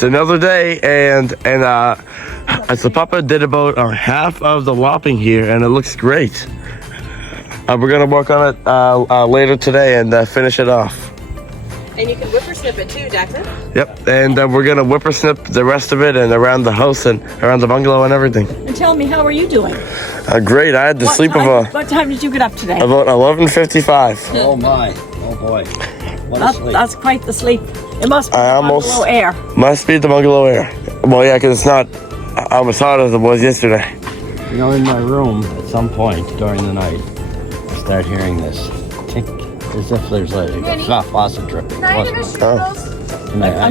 It's another day, and so Papa did about half of the lopping here, and it looks great. We're gonna work on it later today and finish it off. And you can whippersnip it too, Declan. Yep, and we're gonna whippersnip the rest of it and around the house and around the bungalow and everything. And tell me, how are you doing? Great. I had to sleep What time did you get up today? about 11:55. Oh my! Oh boy! What a sleep! That's quite the sleep. It must be the bungalow air. Must be the bungalow air. Well, yeah, because it's not as hot as it was yesterday. You know, in my room, at some point during the night, I start hearing this tick, as if there's like a faucet dripping. I'm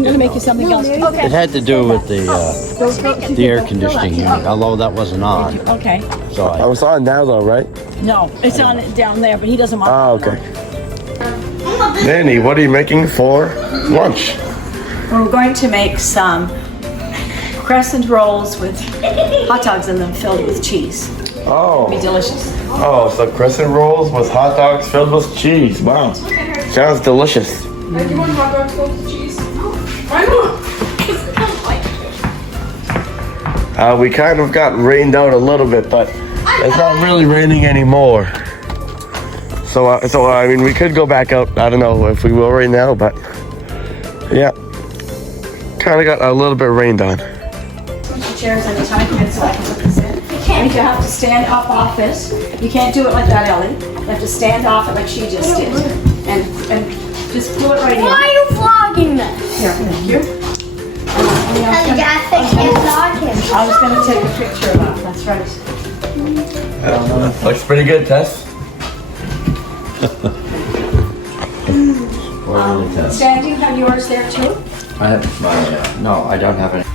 going to make you something else. Okay. It had to do with the air conditioning unit, although that wasn't on. Okay. So I was on now, though, right? No, it's on down there, but he doesn't want. Oh, okay. Nanny, what are you making for lunch? We're going to make some crescent rolls with hot dogs in them filled with cheese. Oh. It'll be delicious. Oh, so crescent rolls with hot dogs filled with cheese. Wow. Sounds delicious. Do you want hot dogs filled with cheese? Why not? We kind of got rained out a little bit, but it's not really raining anymore. So I mean, we could go back out. I don't know if we will right now, but yeah, kind of got a little bit rained on. Chairs on your time period so I can put this in. And you have to stand up off this. You can't do it like that, Ellie. You have to stand off it like she just did, and just glue it right in. Why are you vlogging this? Here, thank you. I was going to take a picture of that. That's right. Looks pretty good, Tess. Stan, do you have yours there too? I have my, no, I don't have any.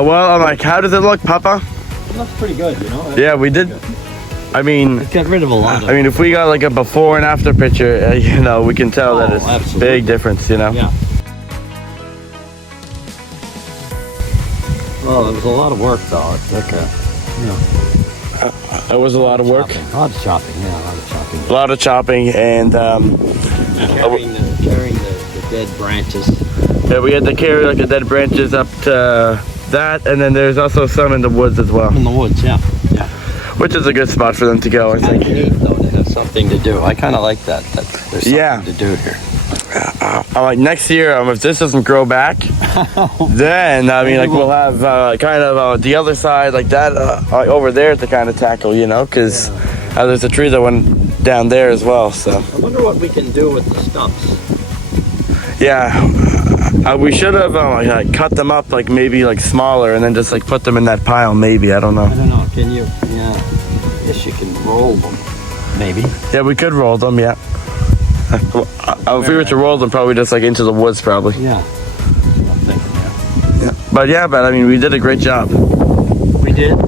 Well, I'm like, how does it look, Papa? It looks pretty good, you know? Yeah, we did. I mean, Got rid of a lot of I mean, if we got like a before and after picture, you know, we can tell that it's absolutely. big difference, you know? Yeah. Well, it was a lot of work, though. It's like a, you know. That was a lot of work. A lot of chopping, yeah, a lot of chopping. A lot of chopping and Carrying the dead branches. yeah, we had to carry like the dead branches up to that, and then there's also some in the woods as well. In the woods, yeah. Yeah. Which is a good spot for them to go, I think. Neat, though, to have something to do. I kind of like that there's something to do here. I'm like, next year, if this doesn't grow back, then, I mean, like, we'll have kind of the other side, like that, over there to kind of tackle, you know, because there's a tree that went down there as well, so. I wonder what we can do with the stumps. Yeah, we should have like, cut them up, like, maybe, like, smaller, and then just, like, put them in that pile, maybe, I don't know. I don't know, can you? Yeah, I guess you can roll them, maybe. Yeah, we could roll them, yeah. If we were to roll them, probably just, like, into the woods, probably. Yeah, I'm thinking, Yeah. But I mean, we did a great job. We did.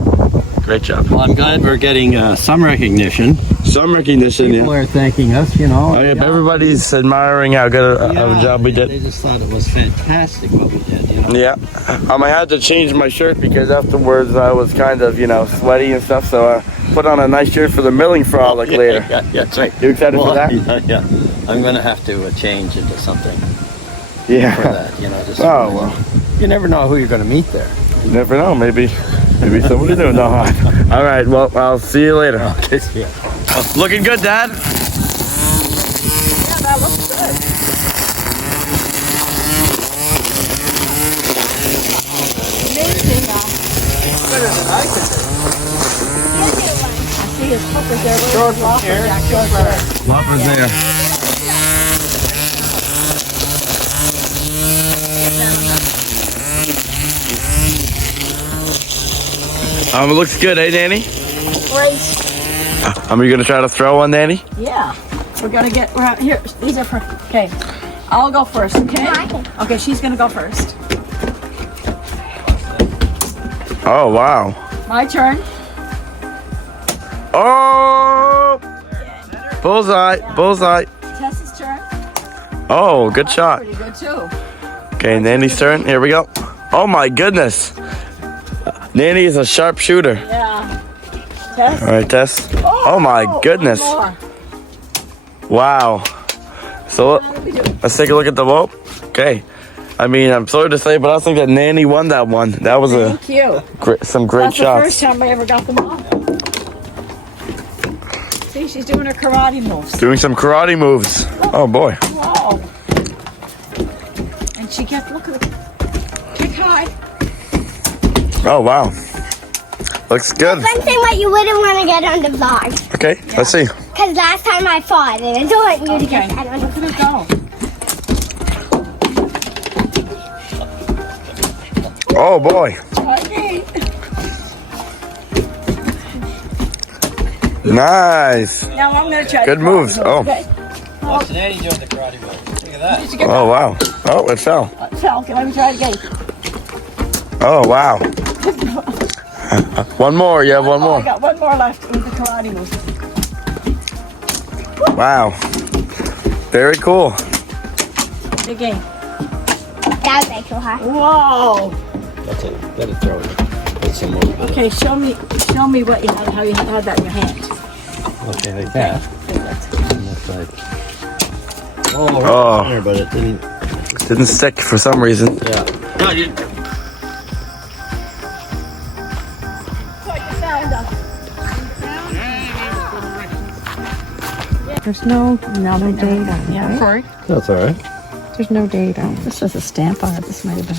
Great job. Well, I'm glad we're getting some recognition. Some recognition, People are thanking us, you know. Oh, yeah, everybody's admiring how good of a job we did. They just thought it was fantastic what we did, you know. Yeah. I had to change my shirt because afterwards I was kind of, you know, sweaty and stuff, so I put on a nice shirt for the milling frolic later. Yeah, that's right. You excited for that? Yeah. I'm going to have to change into something Yeah. for that, you know. Just Oh, well. You never know who you're going to meet there. You never know. Maybe somebody new. No. All right. Well, I'll see you later. Okay, yeah. Looking good, Dad. Yeah, that looks good. Amazing. Better than I could do. I see his hookers there. Throw it from here. Whopper's there. It looks good, eh, Nanny? Great. Are you gonna try to throw one, Nanny? Yeah. We're gonna get here. These are for. Okay. I'll go first. Okay. Okay. She's gonna go first. Oh, wow. My turn. Oh! Bullseye, bullseye. Tess's turn. Oh, good shot. Pretty good too. Okay, Nanny's turn. Here we go. Oh my goodness. Nanny is a sharp shooter. Yeah. Tess. All right, Tess. Oh my goodness. More. Wow. So let's take a look at the whoa. Okay. I mean, I'm sorry to say, but I think that Nanny won that one. That was Thank you. some great That's shots. the first time I ever got them all. See, she's doing her karate moves. Doing some karate moves. Oh boy. Whoa. And she gets, look at it. Kick high. Oh wow. Looks good. One thing what you wouldn't want to get on the vlog. Okay, let's see. Because last time I fought and I don't want you to Okay. get that on the Look at it go. Oh boy. Okay. Nice. Now I'm going to try. Good the moves. karate Oh. move, okay? What's Nanny doing the karate move? Look at that. Did you get Oh wow. Oh, it fell. that? Fell. Let me try it again. Oh wow. One more. You have one Oh, I more. got one more left with the karate move. Wow. Very cool. Again. That was too high. Whoa. That's it. Better throw it. Put some more. Okay, show me what you had, how you had that in your hand. Okay, like that. And that's like. Oh, right Oh. there, but it didn't. Didn't stick for some reason. Yeah. No, you. There's no date on it, right? Sorry. That's all right. There's no date on it. This has a stamp on it. This might have been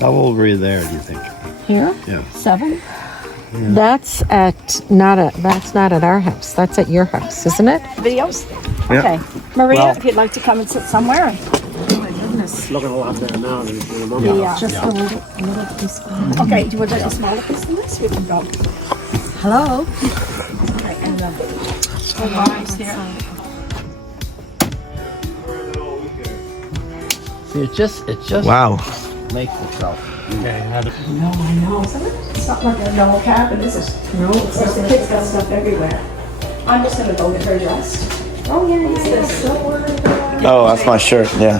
How old were you there? Do you think? Here? Yeah. 7. That's not at our house. That's at your house, isn't it? Videos? Yeah. Okay. Maria, Well- if you'd like to come and sit somewhere. Oh my goodness. Looking a lot better now than you remember. Yeah. Just a little piece. Okay, do you want like a smaller piece than this? We can go. Hello? Okay, and then eyes here. See, it just Wow. makes itself. No, I know. It's not like a normal cabin, is it? No. Of course, the kids got stuff everywhere. I'm just gonna go get her dressed. Oh, yeah. Oh, that's my shirt. Yeah.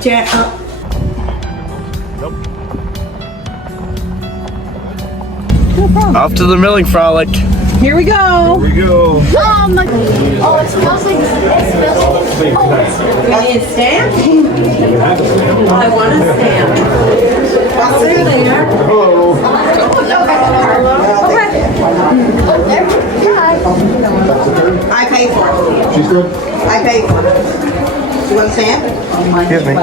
Off to the milling frolic. Here we go. Oh my god. Oh, it smells like We need a stamp? I want a stamp. I'll see you there. I pay for it. She's good. I pay for it. You want a stamp? Excuse me.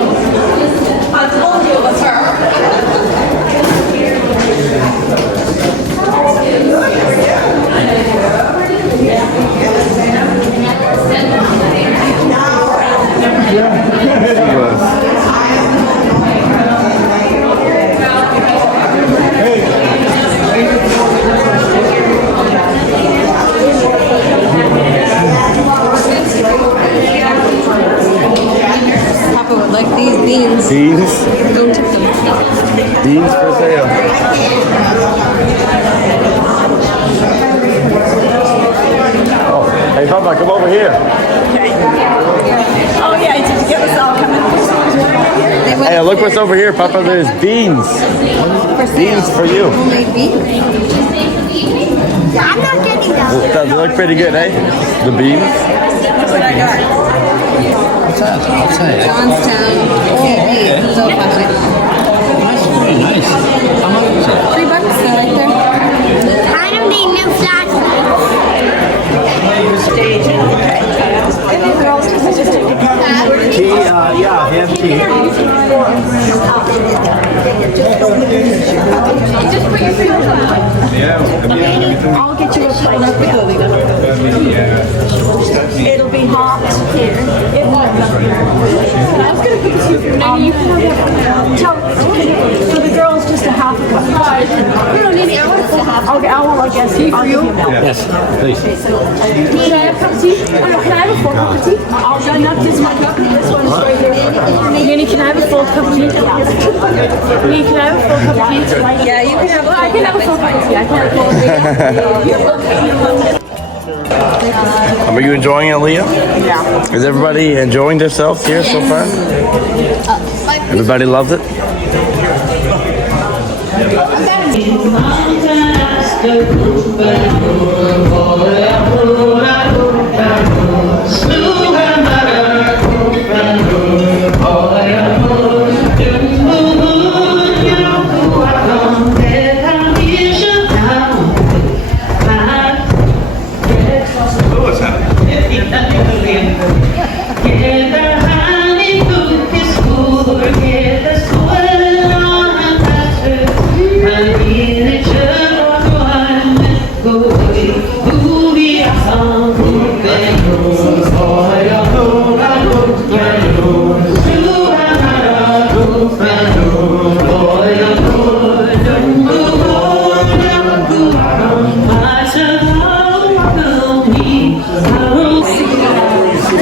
I told you it was Papa would like these beans. Beans. Don't tip them. Beans for sale. Oh, hey, Papa, come over here. Oh, yeah, did you get us all coming? Hey, look what's over here, Papa. There's beans. Beans for you. Homemade beans. I'm not getting that. They look pretty good, eh? The beans. What's that? I'll say. Johnstown. Okay. So plastic. That's very nice. How much is it? $3 they're right there. I don't need new flashlights. Tea, yeah, have tea. I'll get you a plate. It'll be hot here. I was gonna put this in For the girls, just a half a cup. Okay, I guess. Tea for you? Yes, please. Can I have a cup of tea? Oh, no, can I have a full cup of tea? I'll done up this one cup. This one's right here. Nanny, can I have a full cup of tea? Nanny, can I have a full cup of tea? Yeah, you can have a I can have a full cup of tea. I can have Are you enjoying it, Leah? Yeah. Is everybody enjoying themselves here so far? Everybody loves it?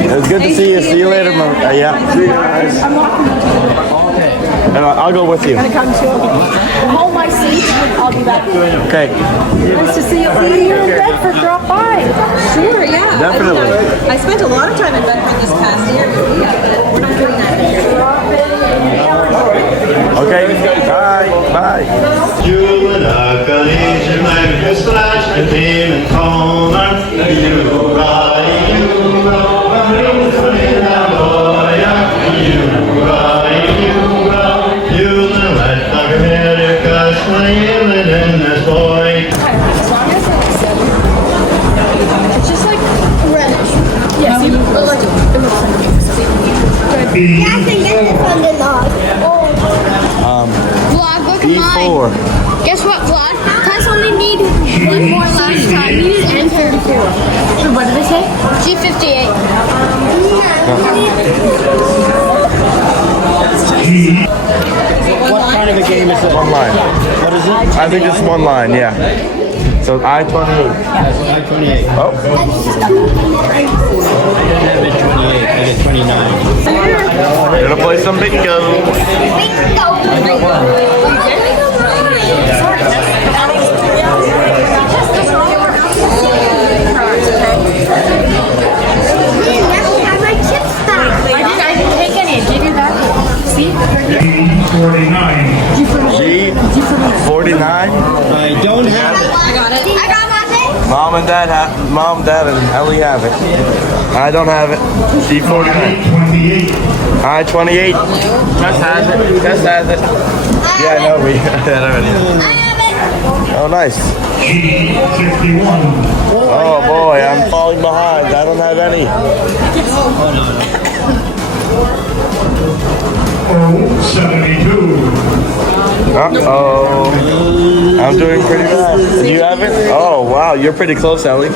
It's good to see you. See you later, Mom. Yeah. See you guys. And I'll go with you. Hold my seat. I'll be back. Okay. Nice to see you. See you in Bedford. Drop by. Sure, yeah. Definitely. I spent a lot of time in Bedford this past year. We're not doing that this year. Okay. Bye. Bye. It's just like reddish. Yes, it looks like I can get this on the log. Vlog, look at mine. E4. Guess what, Vlog? Tess only need one more last time. We need N34. So what did they say? G58. What kind of a game is it? One line. What is it? I think it's one line, yeah. So I-28. I-28. Oh. I have it 28. I get 29. Gonna play some bingo. I didn't take any. I gave you back. See? G49. I don't have it. I got it. I got nothing. Mom, Dad, and Ellie have it. I don't have it. G49. I-28. Tess has it. Tess has it. Yeah, I know. We had it already. I have it. Oh, nice. Oh boy, I'm falling behind. I don't have any. 72. Uh-oh. I'm doing pretty bad. Do you have it? Oh, wow. You're pretty close, Ellie.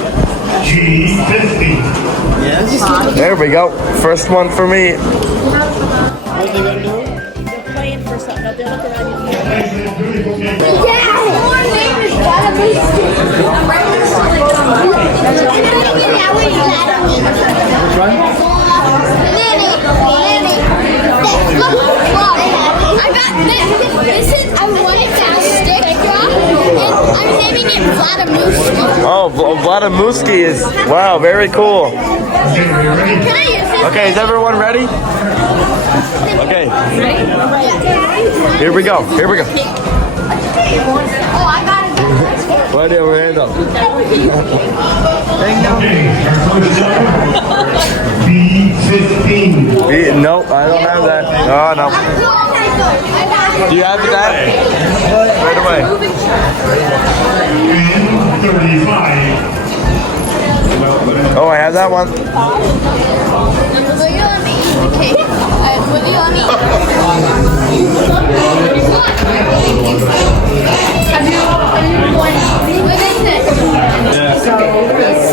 G50. There we go. First one for me. They're playing for something. They'll look around you. Yeah. Your name is I got this. This is a white stick drop, and I'm naming it Vladamuski. Oh, Vladamuski is, wow, very cool. Can I use it? Okay, is everyone ready? Okay. Here we go. Here we go. Oh, I got it. Right there, we're hand up. B15. Nope, I don't have that. Oh, no. Do you have that? Right away. N35. Oh, I have that one. Will you let me eat the cake? Will you let me What is this? So,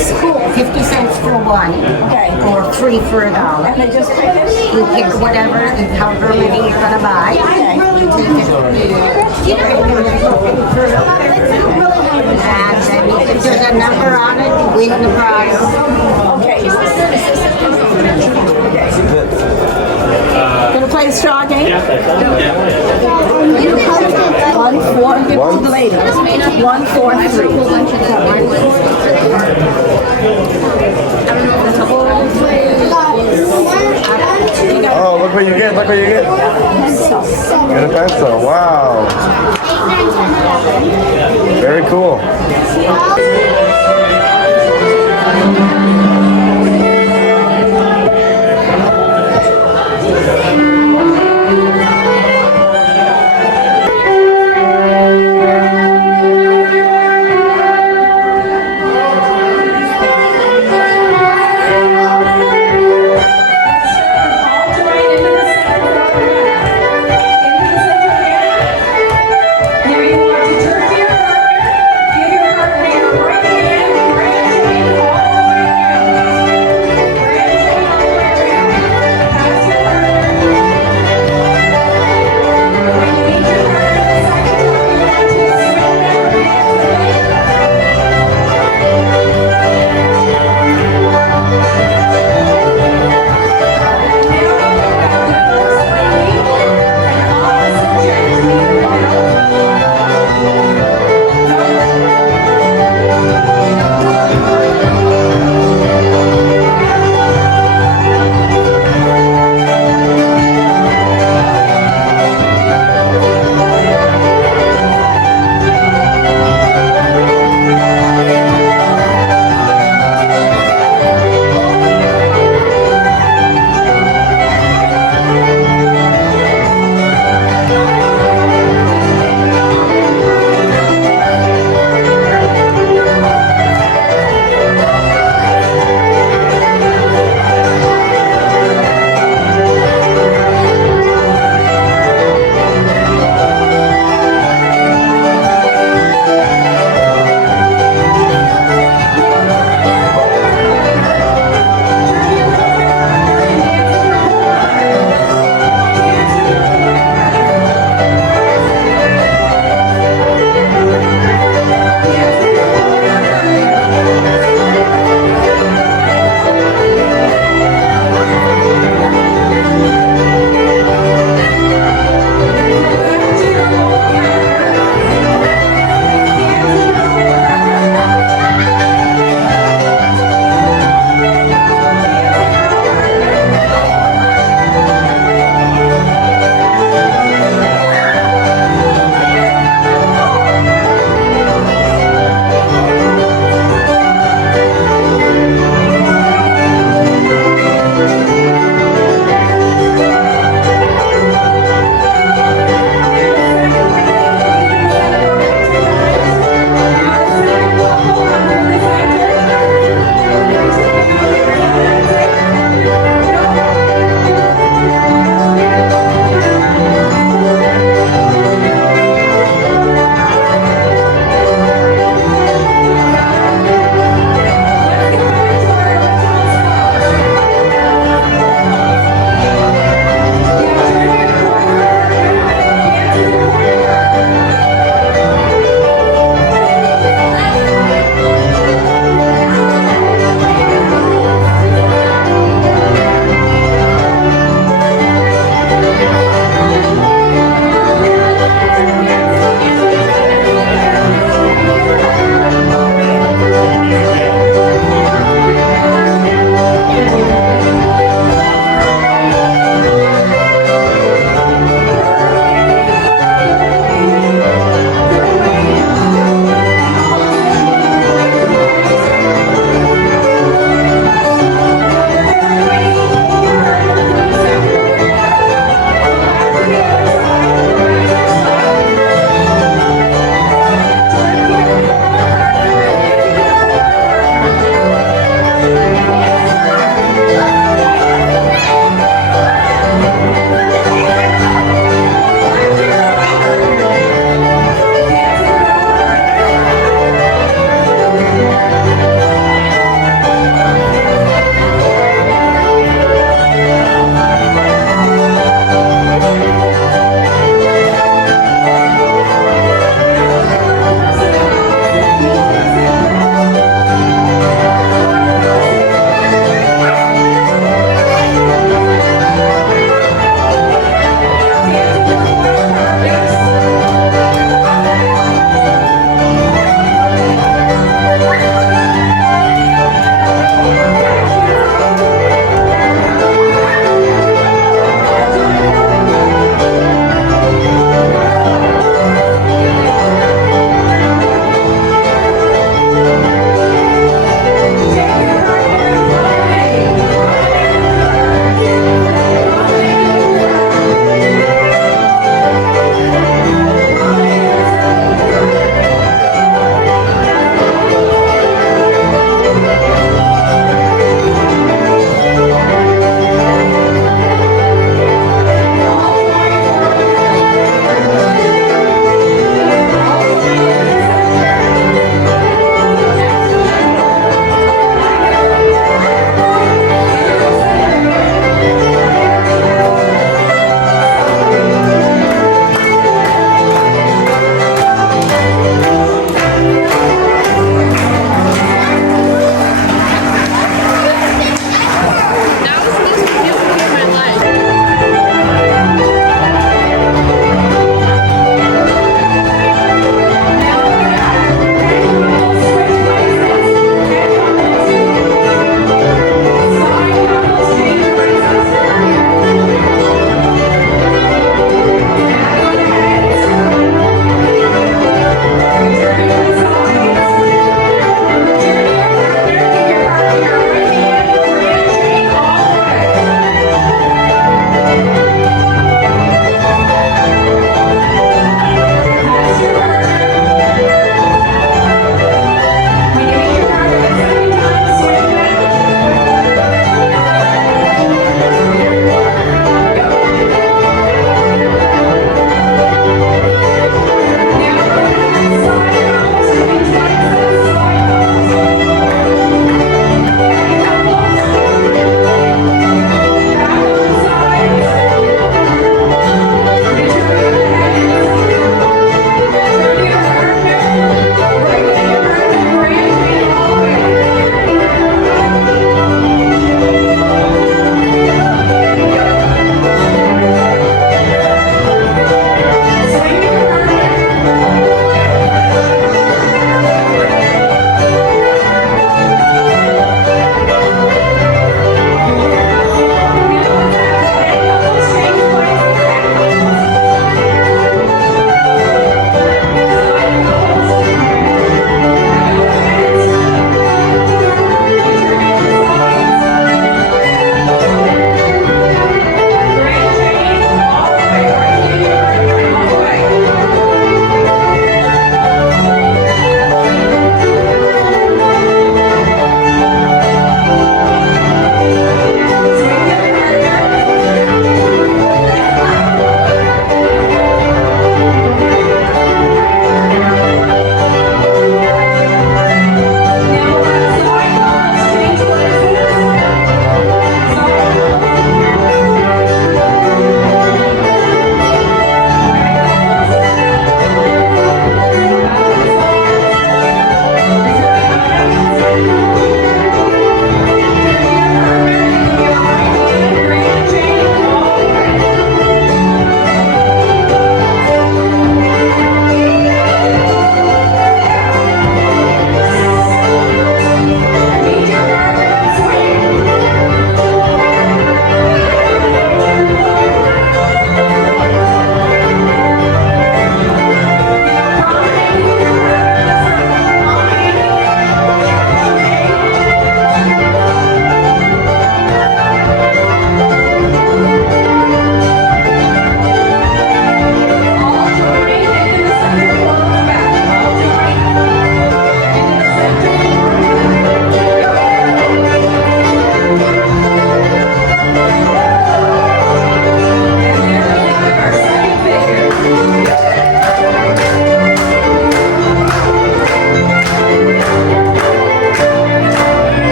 school, 50 cents for one. one. Okay. Or 3 for $1. And they just pick it? You pick whatever, however many you're gonna buy. Okay. And then if there's a number on it, you win the prize. Okay. Gonna play the straw game? 1, 4, give it to the lady. 1, 4, 3. Oh, look what you get, look what you get. Get a pencil, wow. Very cool. There you are to turn to your partner, give your partner your right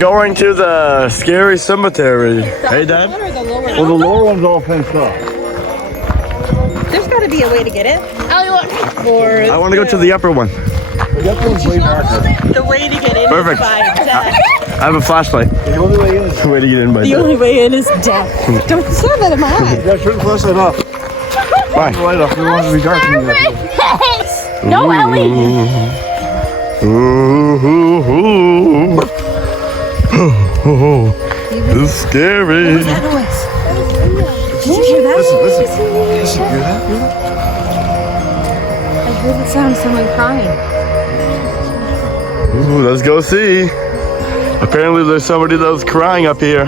going to the scary cemetery. Hey, Dad? Well, the lower one's all fenced off. There's got to be a way to get it. I want to go to the upper one. The upper one's way darker. The way to get in Perfect. is by death. I have a flashlight. The only way in is The way to get in by The only way in is death. Don't serve it in my eye. Yeah, turn the flashlight off. Why? Turn the light off. We want it to be dark in here. No, Ellie. This is scary. Did you hear that? Listen. Listen, hear that? I heard the sound of someone crying. Ooh, let's go see. Apparently there's somebody that was crying up here.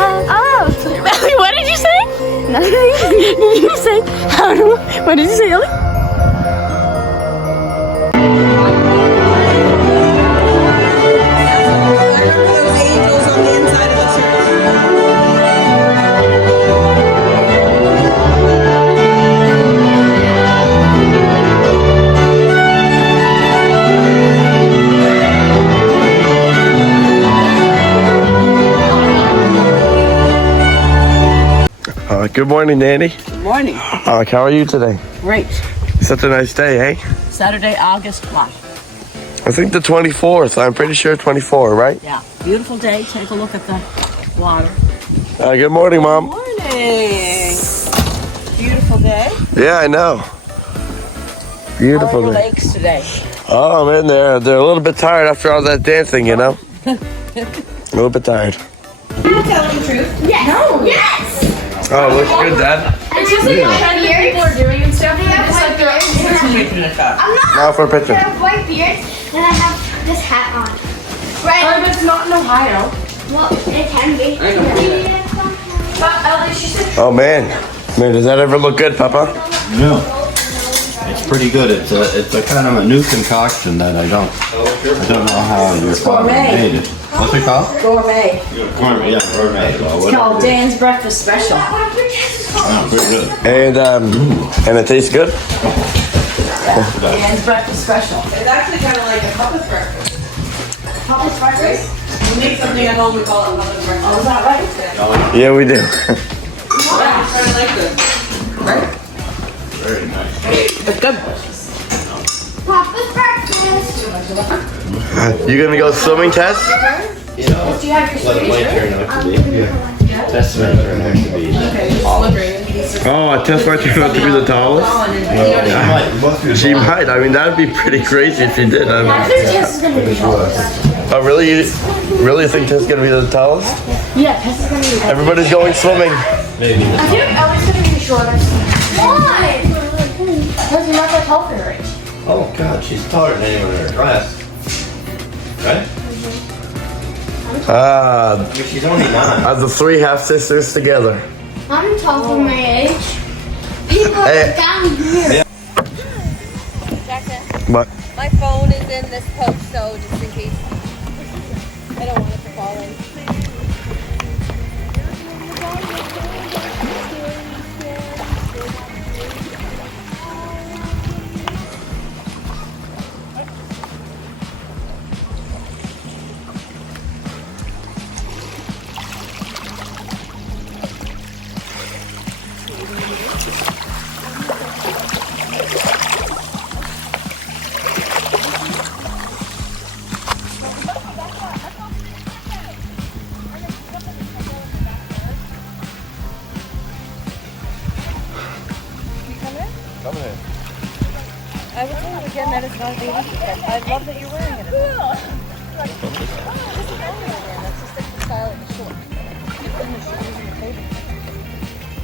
Ellie, what did you say? Nothing. Did you say? What did you say, Ellie? Those angels on the inside of the church. Good morning, Nanny. Good morning. How are you today? Great. Such a nice day, eh? Saturday, August what? I think the 24th. I'm pretty sure 24, right? Yeah. Beautiful day. Take a look at the water. Good morning, Mom. Morning. Beautiful day. Yeah, I know. How are Beautiful your day. legs today? Oh, man, they're a little bit tired after all that dancing, you know? A little bit tired. Are you telling the truth? Yes. No. Yes. Oh, looks good, Dad. It's just like trendy people are doing and stuff. It's like they're I'm not. Now for a picture. I have white beard and I have this hat on. Right. But it's not in Ohio. Well, it can be. I know. But Ellie, she said. Oh, man. Man, does that ever look good, Papa? No. It's pretty good. It's a kind of a new concoction that I don't know how your father made it. What's it called? Gourmet. Gourmet. Yeah, gourmet. It's called Dan's Breakfast Special. Oh, pretty good. And it tastes good? Dan's Breakfast Special. It's actually kind of like a puppet breakfast. Puppet breakfast? We make something at home, we call it puppet breakfast. Oh, is that right? Yeah, we do. Yeah, I kind of like this. Right? Very nice. It's good. Papa's breakfast. You gonna go swimming, Tess? Do you have your sweeties? That's my turn out to be. Oh, Tess might turn out to be the tallest? She might. I mean, that would be pretty crazy if she did. I I mean, think Tess is gonna be the tallest. oh, really? You really think Tess is gonna be the tallest? Yeah, Tess is gonna be the tallest. Everybody's going swimming. I think Ellie's gonna be the shortest. Why? Because you're not that tall for her age. Oh God, she's taller than anyone in her class. Right? She's only 9. The three half sisters together. I'm tall for my age. People Hey. down here. Jackson, But my phone is in this pouch, so just in case. I don't want it to fall in. I would tell you again that it's not a baby suit. I love that you're wearing it. That's just like the style of the short. It's in the shoes and the clothing.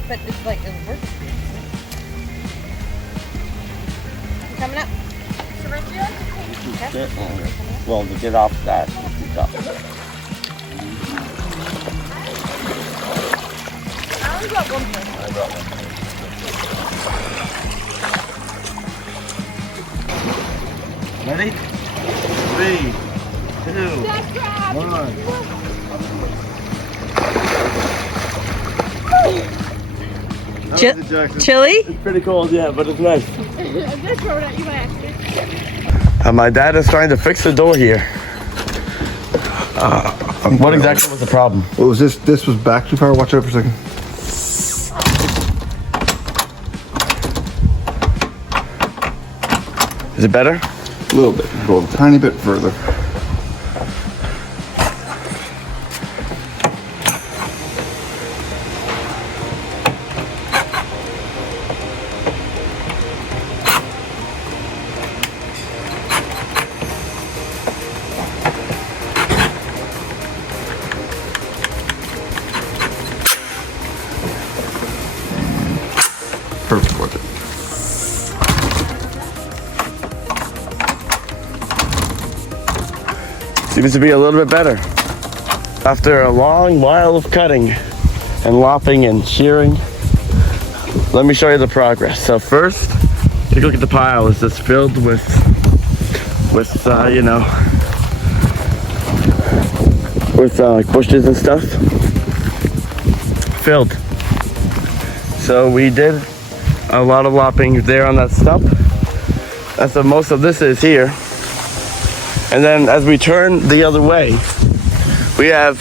But it's like, it works. You coming up? Well, to get off that. I only got one thing. I brought one. ready? 3, 2, 1. Chili? It's pretty cold, yeah, but it's nice. I'm gonna throw it at you by accident. My dad is trying to fix the door here. What exactly was the problem? What was this? This was back too far. Watch out for a second. Is it better? A little bit. Go a tiny bit further. Perfect with it. Seems to be a little bit better. After a long while of cutting and lopping and shearing, let me show you the progress. So first, take a look at the pile. It's just filled with like bushes and stuff. Filled. So we did a lot of lopping there on that stump. That's what most of this is here. And then as we turn the other way, we have,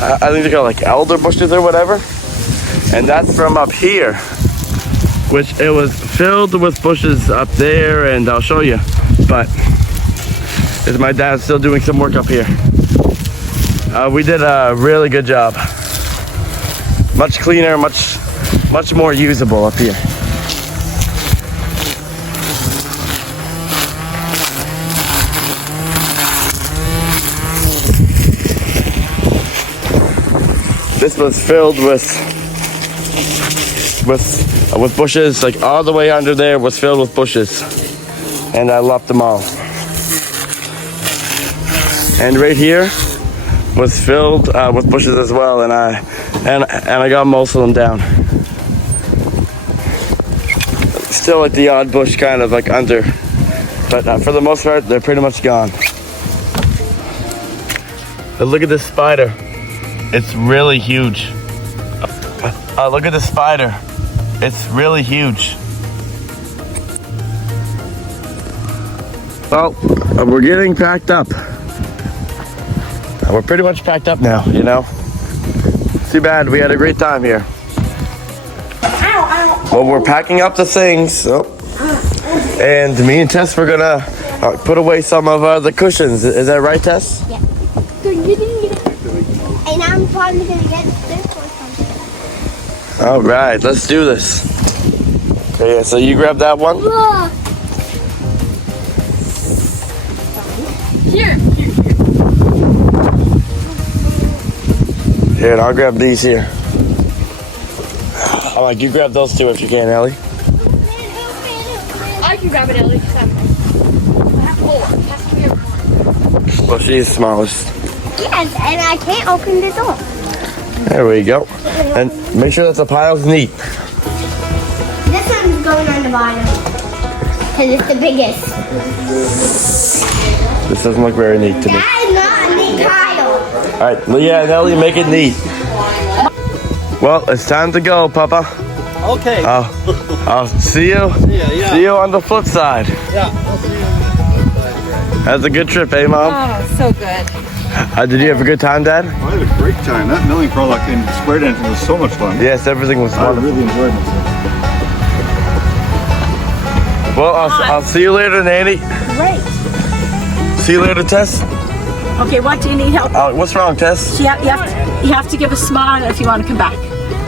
I think they're called like elder bushes or whatever. And that's from up here, which it was filled with bushes up there, and I'll show you. But it's my dad still doing some work up here. We did a really good job. Much cleaner, much more usable up here. This was filled with bushes, like all the way under there was filled with bushes, and I lopped them all. And right here was filled with bushes as well, and I got most of them down. Still like the odd bush kind of like under, but for the most part they're pretty much gone. But look at this spider. It's really huge. Look at the spider. It's really huge. Well, we're getting packed up. We're pretty much packed up now, you know. Too bad, we had a great time here. Well, we're packing up the things. And me and Tess, we're gonna put away some of the cushions. Is that right, Tess? Yeah. And I'm probably gonna get this or something. All right, let's do this. Okay, so you grab that one. Here. Here, and I'll grab these here. All right, you grab those two if you can, Ellie. I can grab it, Ellie. I have four. It has to be a four. Well, she's smallest. Yes, and I can't open the door. There we go. And make sure that the pile's neat. This one's going on the bottom. Because it's the biggest. This doesn't look very neat to me. That is not a neat pile. All right, Leah and Ellie, make it neat. Well, it's time to go, Papa. Okay. I'll see you. Yeah. See you on the flip side. Yeah. I'll see you. That's a good trip, eh, Mom? Oh, so good. Did you have a good time, Dad? I had a great time. That milling frolic and square dancing was so much fun. Yes, everything was I wonderful. really enjoyed myself. Well, I'll see you later, Nanny. Great. See you later, Tess. Okay, what do you need help? What's wrong, Tess? You have to give a smile if you want to come back.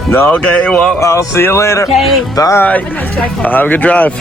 No, okay, well, I'll see you later. Okay. Bye. Have a nice drive home. Have a good drive.